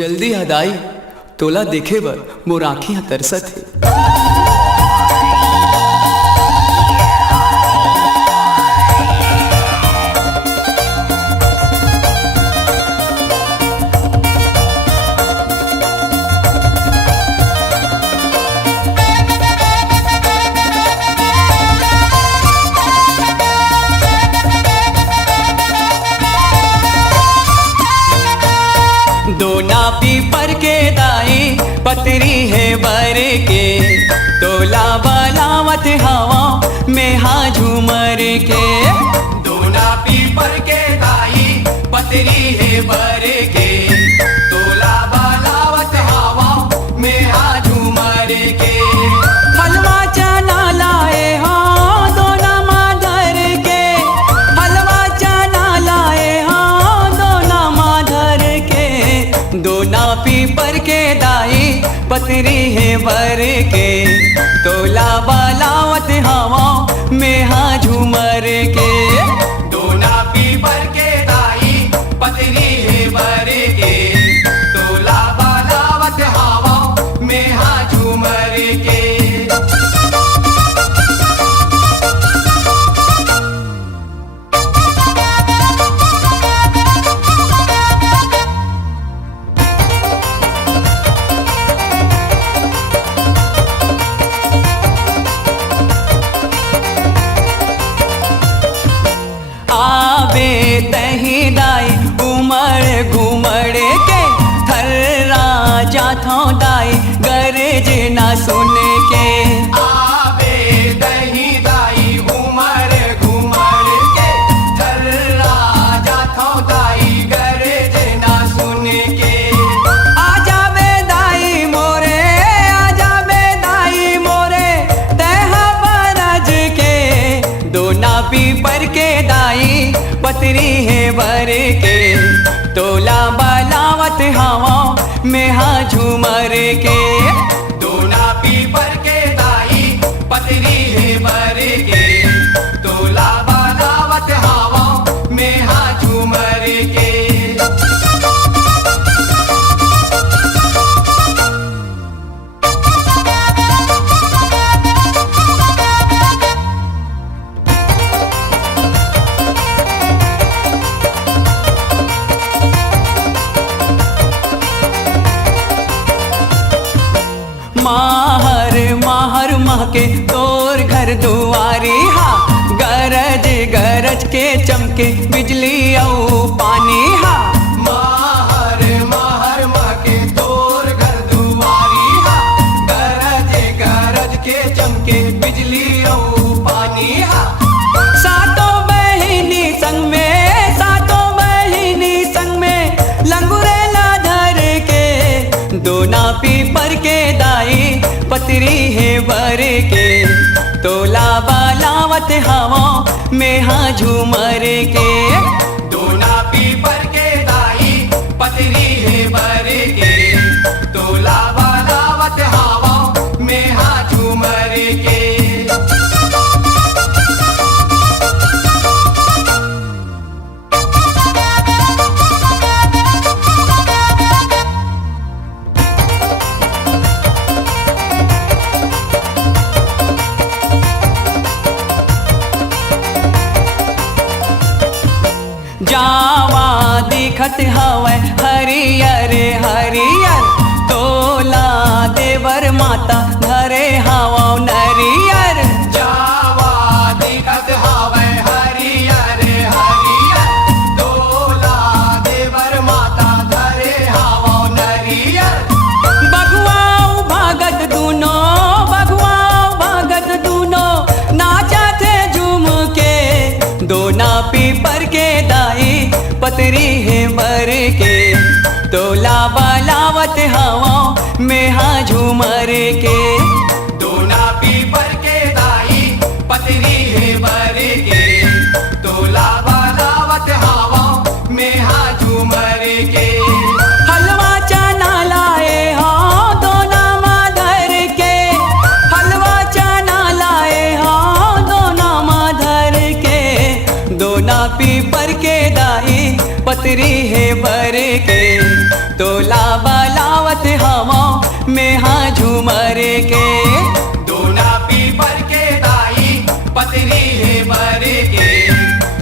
जल्दी हदाई तोला देखे बर मोर आँखियाँ तरसत हे। दोना पीपर के दाई पतरी है बर के, तोला बलावत हवा में हाँ झूमर के। दोना पीपर के दाई पतरी है बर के, तोला बलावत हवा में हाँ झूमर के। हलवा चना लाए हाँ दोना माधर के, हलवा चना लाए हाँ दोना माधर के। दोना पीपर के दाई पतरी है बर के, तोला बलावत हवा में हाँ झूमर के। दोना पीपर के दाई पतरी है बर के, तोला बलावत हवा में हाँ झूमर के। तही दाई उमड़ घुमड़ के, थर्रा जाथो दाई गरज ना सुन के। आवे तही दाई उमड़ घुमड़ के, थर्रा जाथो दाई गरज ना सुन के। आजा बे दाई मोरे, आजा बे दाई मोरे तहा बरज के। दोना पीपर के दाई पतरी है बर के, तोला बलावत हवा में हाँ झूमर के। दोना पीपर के दाई पतरी है बर के, तोला बलावत हवा में हाँ झूमर के। माहर माहर महके तोर घर दुआरी हा, गरज गरज के चमके बिजली औ पानी हा। माहर माहर महके तोर घर दुआरी हा, गरज गरज के चमके बिजली औ पानी हा। सातों बहिनी संग में, सातों बहिनी संग में लंगुरेला धर के। दोना पीपर के दाई पतरी है बर के, तोला बलावत हवा में हाँ झूमर के। दोना पीपर के दाई पतरी है बर के, तोला बलावत हवा में हाँ झूमर के। जावा दिखत हवै हरियर हरियर, तोला देवर माता धरे हवा नरियर। जावा दिखत हवै हरियर हरियर, तोला देवर माता धरे हवा नरियर। बघुआऊ भागत दूनो, बघुआऊ भागत दूनो नाचत झूम के। दोना पीपर के दाई पतरी है बर के, तोला बलावत हवा में हाँ झूमर के। दोना पीपर के दाई पतरी है बर के, तोला बलावत हवा में हाँ झूमर के। हलवा चना लाए हाँ दोना माधर के, हलवा चना लाए हाँ दोना माधर के। दोना पीपर के दाई पतरी है बर के, तोला में हाँ झूमर के। दोना पीपर के दाई पतरी है बर के,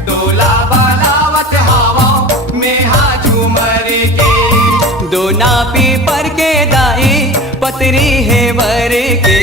डोला बलावत हवा में हाँ झूमर के। दोना पीपर के दाई पतरी है वर के,